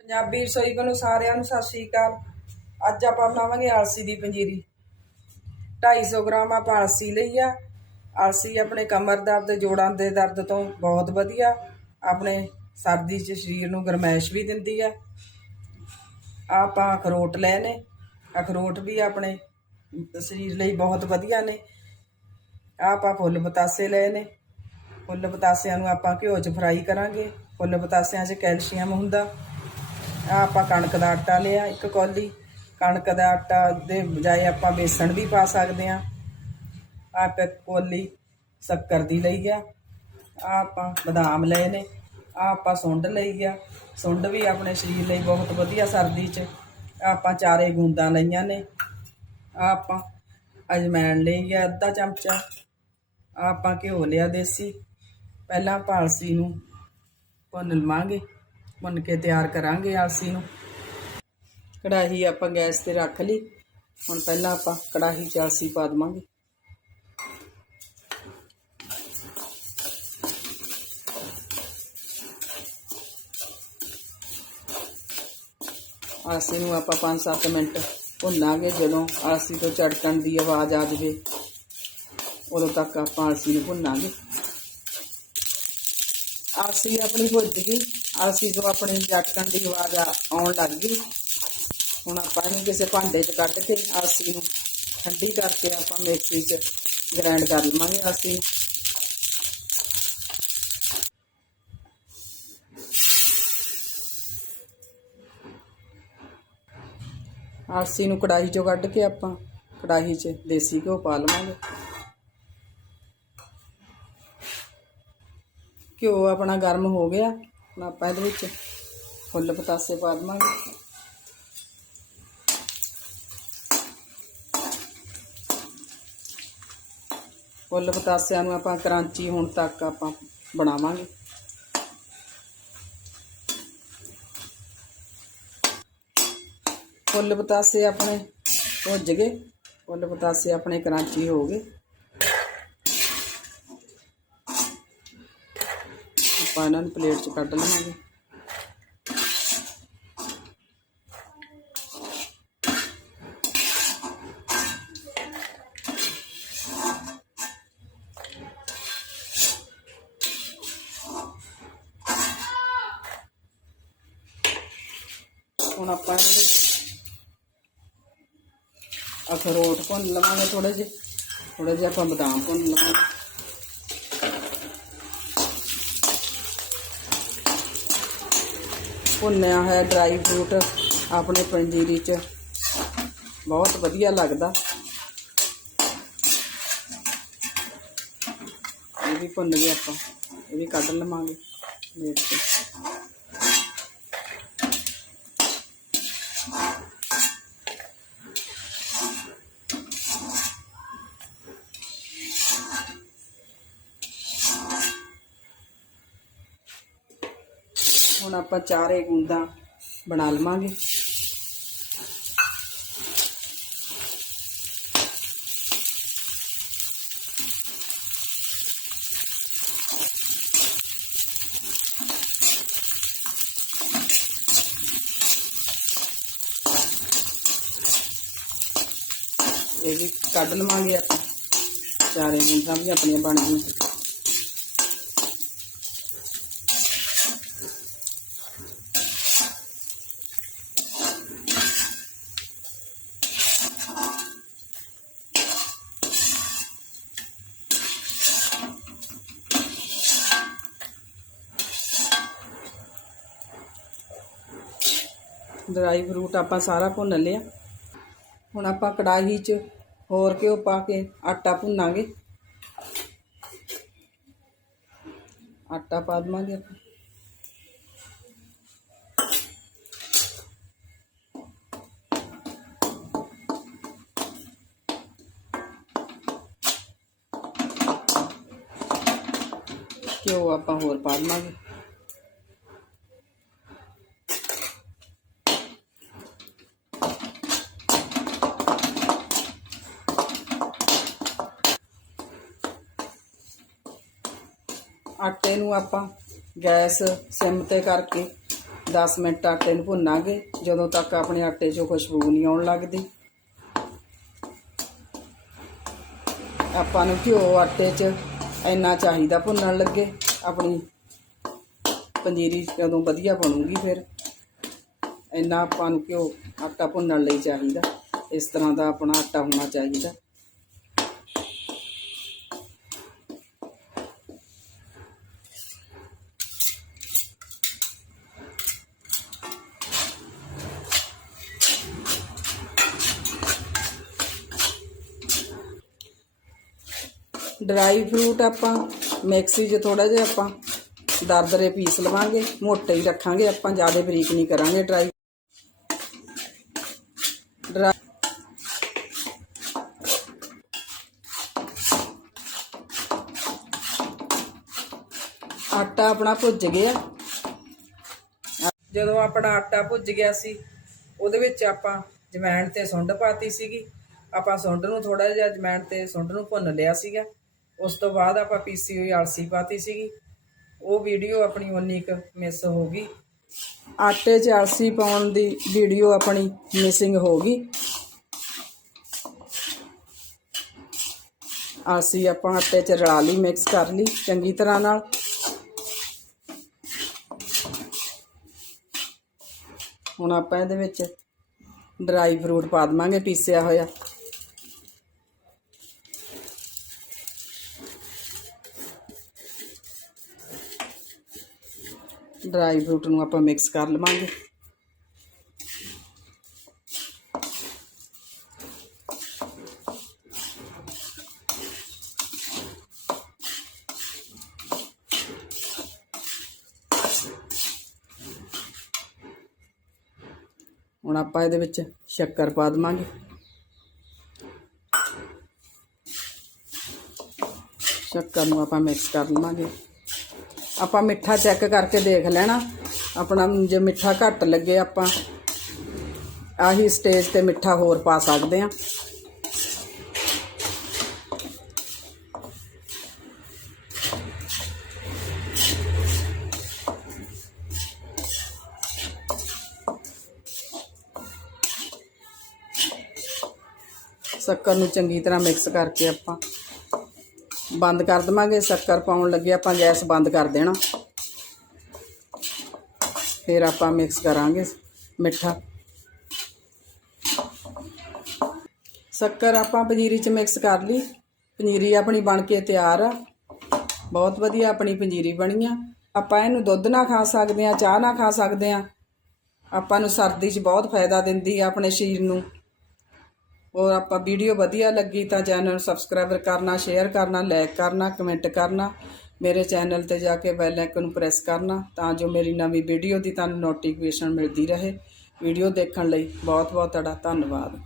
ਪੰਜਾਬੀ ਰਸੋਈ ਵੱਲੋਂ ਸਾਰਿਆਂ ਨੂੰ ਸਤਿ ਸ਼੍ਰੀ ਅਕਾਲ। ਅੱਜ ਆਪਾਂ ਬਣਾਵਾਂਗੇ ਆਲਸੀ ਦੀ ਪੰਜੀਰੀ। 250 ਗ੍ਰਾਮ ਆਪਾਂ ਆਲਸੀ ਲਈ ਆ। ਆਲਸੀ ਆਪਣੇ ਕਮਰ ਦਰਦ, ਜੋੜਾਂ ਦੇ ਦਰਦ ਤੋਂ ਬਹੁਤ ਵਧੀਆ। ਆਪਣੇ ਸਰਦੀ 'ਚ ਸਰੀਰ ਨੂੰ ਗਰਮੈਸ਼ ਵੀ ਦਿੰਦੀ ਆ। ਆਪਾਂ ਅਖਰੋਟ ਲਏ ਨੇ। ਅਖਰੋਟ ਵੀ ਆਪਣੇ ਸਰੀਰ ਲਈ ਬਹੁਤ ਵਧੀਆ ਨੇ। ਆਹ ਆਪਾਂ ਫੁੱਲ ਪਤਾਸੇ ਲਏ ਨੇ। ਫੁੱਲ ਪਤਾਸਿਆਂ ਨੂੰ ਆਪਾਂ ਘਿਓ 'ਚ ਫਰਾਈ ਕਰਾਂਗੇ। ਫੁੱਲ ਪਤਾਸਿਆਂ 'ਚ ਕੈਲਸ਼ੀਅਮ ਹੁੰਦਾ। ਆਪਾਂ ਕਣਕ ਦਾ ਆਟਾ ਲਿਆ ਇੱਕ ਕੌਲੀ। ਕਣਕ ਦਾ ਆਟਾ ਦੇ ਬਜਾਏ ਆਪਾਂ ਬੇਸਣ ਵੀ ਪਾ ਸਕਦੇ ਆ ਆਪ ਇੱਕ ਕੌਲੀ ਸ਼ੱਕਰ ਦੀ ਲਈ ਆ। ਆਹ ਆਪਾਂ ਬਦਾਮ ਲਏ ਨੇ, ਆਹ ਆਪਾਂ ਸੁੰਡ ਲਈ ਆ। ਸੁੰਡ ਵੀ ਆਪਣੇ ਸਰੀਰ ਲਈ ਬਹੁਤ ਵਧੀਆ ਸਰਦੀ 'ਚ ਆਪਾਂ ਚਾਰੇ ਗੂੰਦਾਂ ਲਈਆਂ ਨੇ। ਆਪਾਂ ਅਜਮੈਣ ਲਈ ਆ ਅੱਧਾ ਚਮਚਾ। ਆਪਾਂ ਘਿਓ ਲਿਆ ਦੇਸੀ। ਪਹਿਲਾਂ ਪਾਲਸੀ ਨੂੰ ਭੁੰਨ ਲਵਾਂਗੇ। ਭੁੰਨ ਕੇ ਤਿਆਰ ਕਰਾਂਗੇ ਆਲਸੀ ਨੂੰ। ਕੜਾਹੀ ਆਪਾਂ ਗੈਸ ਤੇ ਰੱਖ ਲਈ। ਹੁਣ ਪਹਿਲਾਂ ਆਪਾਂ ਕੜਾਹੀ 'ਚ ਆਲਸੀ ਪਾ ਦੇਵਾਂਗੇ। ਆਲਸੀ ਨੂੰ ਆਪਾਂ 5-7 ਮਿੰਟ ਭੁੰਨਾਂਗੇ। ਜਦੋਂ ਆਲਸੀ ਤੋਂ ਝੜਕਣ ਦੀ ਆਵਾਜ਼ ਆ ਜਾਵੇ, ਉਦੋਂ ਤੱਕ ਆਪਾਂ ਆਲਸੀ ਨੂੰ ਭੁੰਨਾਂਗੇ। ਆਲਸੀ ਆਪਣੀ ਭੁੱਜ ਗਈ ਆਲਸੀ ਤੋਂ ਆਪਣੀ ਝਟਕਣ ਦੀ ਆਵਾਜ਼ ਆ- ਆਉਣ ਲੱਗ ਗਈ। ਹੁਣ ਆਪਾਂ ਇਹਨੂੰ ਕਿਸੇ ਭਾਂਡੇ 'ਚ ਕੱਢ ਕੇ ਆਲਸੀ ਨੂੰ ਠੰਡੀ ਕਰਕੇ ਆਪਾਂ ਮਿਕਸੀ 'ਚ ਗ੍ਰਾਈਂਡ ਕਰ ਲਵਾਂਗੇ ਆਲਸੀ ਨੂੰ ਆਲਸੀ ਨੂੰ ਕੜਾਹੀ 'ਚੋਂ ਕੱਢ ਕੇ ਆਪਾਂ ਕੜਾਹੀ 'ਚ ਦੇਸੀ ਘਿਓ ਪਾ ਲਵਾਂਗੇ। ਘਿਓ ਆਪਣਾ ਗਰਮ ਹੋ ਗਿਆ। ਹੁਣ ਆਪਾਂ ਇਹਦੇ ਵਿੱਚ ਫੁੱਲ ਪਤਾਸੇ ਪਾ ਦੇਵਾਂਗੇ। ਫੁੱਲ ਪਤਾਸਿਆਂ ਨੂੰ ਆਪਾਂ ਕਰਾਂਚੀ ਹੁਣ ਤੱਕ ਆਪਾਂ ਬਣਾਵਾਂਗੇ। ਫੁੱਲ ਪਤਾਸੇ ਆਪਣੇ ਭੁੱਜ ਗਏ। ਫੁੱਲ ਪਤਾਸੇ ਆਪਣੇ ਕਰਾਂਚੀ ਹੋ ਗਏ। ਆਪਾਂ ਇਹਨਾਂ ਨੂੰ ਪਲੇਟ 'ਚ ਕੱਢ ਲਵਾਂਗੇ। ਹੁਣ ਆਪਾਂ ਇਹਦੇ ਵਿੱਚ ਅਖਰੋਟ ਭੁੰਨ ਲਵਾਂਗੇ ਥੋੜੇ ਜਿਹੇ। ਥੋੜੇ ਜਿਹੇ ਆਪਾਂ ਬਦਾਮ ਭੁੰਨ ਲਵਾਂਗੇ। ਭੁੰਨਿਆ ਹੋਇਆ ਡਰਾਈ ਫਰੂਟ ਆਪਣੇ ਪੰਜੀਰੀ 'ਚ। ਬਹੁਤ ਵਧੀਆ ਲੱਗਦਾ। ਇਹ ਵੀ ਭੁੰਨ ਗਏ ਆਪਾਂ। ਇਹ ਵੀ ਕੱਢ ਲਵਾਂਗੇ। ਪਲੇਟ ਕੇ। ਹੁਣ ਆਪਾਂ ਚਾਰੇ ਗੁੰਦਾਂ ਬਣਾ ਲਵਾਂਗੇ। ਇਹ ਵੀ ਕੱਢ ਲਵਾਂਗੇ ਆਪਾਂ। ਚਾਰੇ ਗੁੰਦਾਂ ਵੀ ਆਪਣੀਆਂ ਬਣ ਗਈਆਂ। ਡਰਾਈ ਫਰੂਟ ਆਪਾਂ ਸਾਰਾ ਭੁੰਨ ਲਿਆ। ਹੁਣ ਆਪਾਂ ਕੜਾਹੀ 'ਚ ਹੋਰ ਘਿਓ ਪਾ ਕੇ ਆਟਾ ਭੁੰਨਾਂਗੇ। ਆਟਾ ਪਾ ਦੇਵਾਂਗੇ ਆਪਾਂ। ਘਿਓ ਆਪਾਂ ਹੋਰ ਪਾ ਦੇਵਾਂਗੇ। ਆਟੇ ਨੂੰ ਆਪਾਂ ਗੈਸ ਸਿਮ ਤੇ ਕਰਕੇ 10 ਮਿੰਟ ਆਟੇ ਨੂੰ ਭੁੰਨਾਂਗੇ। ਜਦੋਂ ਤੱਕ ਆਪਣੇ ਆਟੇ 'ਚੋਂ ਖੁਸ਼ਬੂ ਨਹੀਂ ਆਉਣ ਲੱਗਦੀ। ਆਪਾਂ ਨੂੰ ਘਿਓ ਆਟੇ 'ਚ ਇੰਨਾ ਚਾਹੀਦਾ ਭੁੰਨਣ ਲੱਗੇ। ਆਪਣੀ ਪੰਜੀਰੀ ਜਦੋਂ ਵਧੀਆ ਬਣੂਗੀ ਫਿਰ। ਇੰਨਾ ਆਪਾਂ ਨੂੰ ਘਿਓ ਆਟਾ ਭੁੰਨਣ ਲਈ ਚਾਹੀਦਾ। ਇਸ ਤਰ੍ਹਾਂ ਦਾ ਆਪਣਾ ਆਟਾ ਹੋਣਾ ਚਾਹੀਦਾ। ਡਰਾਈ ਫਰੂਟ ਆਪਾਂ, ਮਿਕਸੀ 'ਚ ਥੋੜਾ ਜਿਹਾ ਆਪਾਂ ਦਰਦਰੇ ਪੀਸ ਲਵਾਂਗੇ, ਮੋਟੇ ਹੀ ਰੱਖਾਂਗੇ, ਆਪਾਂ ਜ਼ਿਆਦਾ ਬਰੀਕ ਨਹੀਂ ਕਰਾਂਗੇ ਡਰਾਈ। ਡਰਾ ਆਟਾ ਆਪਣਾ ਭੁੱਜ ਗਿਆ। ਜਦੋਂ ਆਪਣਾ ਆਟਾ ਭੁੱਜ ਗਿਆ ਸੀ, ਉਹਦੇ ਵਿੱਚ ਆਪਾਂ ਜਮੈਣ ਤੇ ਸੁੰਡ ਪਾਤੀ ਸੀਗੀ। ਆਪਾਂ ਸੁੰਡ ਨੂੰ ਥੋੜਾ ਜਿਹਾ ਜਮੈਣ ਤੇ ਸੁੰਡ ਨੂੰ ਭੁੰਨ ਲਿਆ ਸੀਗਾ। ਉਸ ਤੋਂ ਬਾਅਦ ਆਪਾਂ ਪੀਸੀ ਹੋਈ ਅਲਸੀ ਪਾਤੀ ਸੀਗੀ। ਉਹ ਵੀਡੀਓ ਆਪਣੀ ਉਨੀ ਕੁ ਮਿਸ ਹੋ ਗਈ। ਆਟੇ 'ਚ ਅਲਸੀ ਪਾਉਣ ਦੀ ਵੀਡੀਓ ਆਪਣੀ ਮਿਸਿੰਗ ਹੋ ਗਈ। ਅਲਸੀ ਆਪਾਂ ਆਟੇ 'ਚ ਰਲਾ ਲਈ ਮਿਕਸ ਕਰ ਲਈ ਚੰਗੀ ਤਰ੍ਹਾਂ ਨਾਲ। ਹੁਣ ਆਪਾਂ ਇਹਦੇ ਵਿੱਚ ਡਰਾਈ ਫਰੂਟ ਪਾ ਦਵਾਂਗੇ, ਪੀਸਿਆ ਹੋਇਆ। ਡਰਾਈ ਫਰੂਟ ਨੂੰ ਆਪਾਂ ਮਿਕਸ ਕਰ ਲਵਾਂਗੇ। ਹੁਣ ਆਪਾਂ ਇਹਦੇ ਵਿੱਚ ਸ਼ੱਕਰ ਪਾ ਦਵਾਂਗੇ। ਸ਼ੱਕਰ ਨੂੰ ਆਪਾਂ ਮਿਕਸ ਕਰ ਲਵਾਂਗੇ। ਆਪਾਂ ਮਿੱਠਾ ਚੈੱਕ ਕਰਕੇ ਦੇਖ ਲੈਣਾ। ਆਪਣਾ ਜੇ ਮਿੱਠਾ ਘੱਟ ਲੱਗੇ, ਆਪਾਂ ਆਹੀ ਸਟੇਜ ਤੇ ਮਿੱਠਾ ਹੋਰ ਪਾ ਸਕਦੇ ਆ ਸ਼ੱਕਰ ਨੂੰ ਚੰਗੀ ਤਰ੍ਹਾਂ ਮਿਕਸ ਕਰਕੇ ਆਪਾਂ ਬੰਦ ਕਰ ਦਵਾਂਗੇ, ਸ਼ੱਕਰ ਪਾਉਣ ਲੱਗੇ ਆਪਾਂ, ਗੈਸ ਬੰਦ ਕਰ ਦੇਣਾ। ਫਿਰ ਆਪਾਂ ਮਿਕਸ ਕਰਾਂਗੇ ਮਿੱਠਾ। ਸ਼ੱਕਰ ਆਪਾਂ ਪੰਜੀਰੀ 'ਚ ਮਿਕਸ ਕਰ ਲਈ। ਪਨੀਰੀ ਆਪਣੀ ਬਣ ਕੇ ਤਿਆਰ ਆ। ਬਹੁਤ ਵਧੀਆ ਆਪਣੀ ਪੰਜੀਰੀ ਬਣੀ ਆ। ਆਪਾਂ ਇਹਨੂੰ ਦੁੱਧ ਨਾਲ ਖਾ ਸਕਦੇ ਆ, ਚਾਹ ਨਾਲ ਖਾ ਸਕਦੇ ਆ। ਆਪਾਂ ਨੂੰ ਸਰਦੀ 'ਚ ਬਹੁਤ ਫਾਇਦਾ ਦਿੰਦੀ ਆ ਆਪਣੇ ਸਰੀਰ ਨੂੰ। ਔਰ ਆਪਾਂ ਵੀਡੀਓ ਵਧੀਆ ਲੱਗੀ ਤਾਂ ਚੈਨਲ ਨੂੰ ਸਬਸਕ੍ਰਾਈਬ ਕਰਨਾ, ਸ਼ੇਅਰ ਕਰਨਾ ਲਾਈਕ ਕਰਨਾ ਕਮੈਂਟ ਕਰਨਾ। ਮੇਰੇ ਚੈਨਲ ਤੇ ਜਾ ਕੇ ਬੈਲ ਆਈਕਨ ਨੂੰ ਪ੍ਰੈਸ ਕਰਨਾ ਤਾਂ ਜੋ ਮੇਰੀ ਨਵੀਂ ਵੀਡੀਓ ਦੀ ਤੁਹਾਨੂੰ ਨੋਟੀਫਿਕੇਸ਼ਨ ਮਿਲਦੀ ਰਹੇ। ਵੀਡੀਓ ਦੇਖਣ ਲਈ ਬਹੁਤ ਬਹੁਤ ਤੁਹਾਡਾ ਧੰਨਵਾਦ।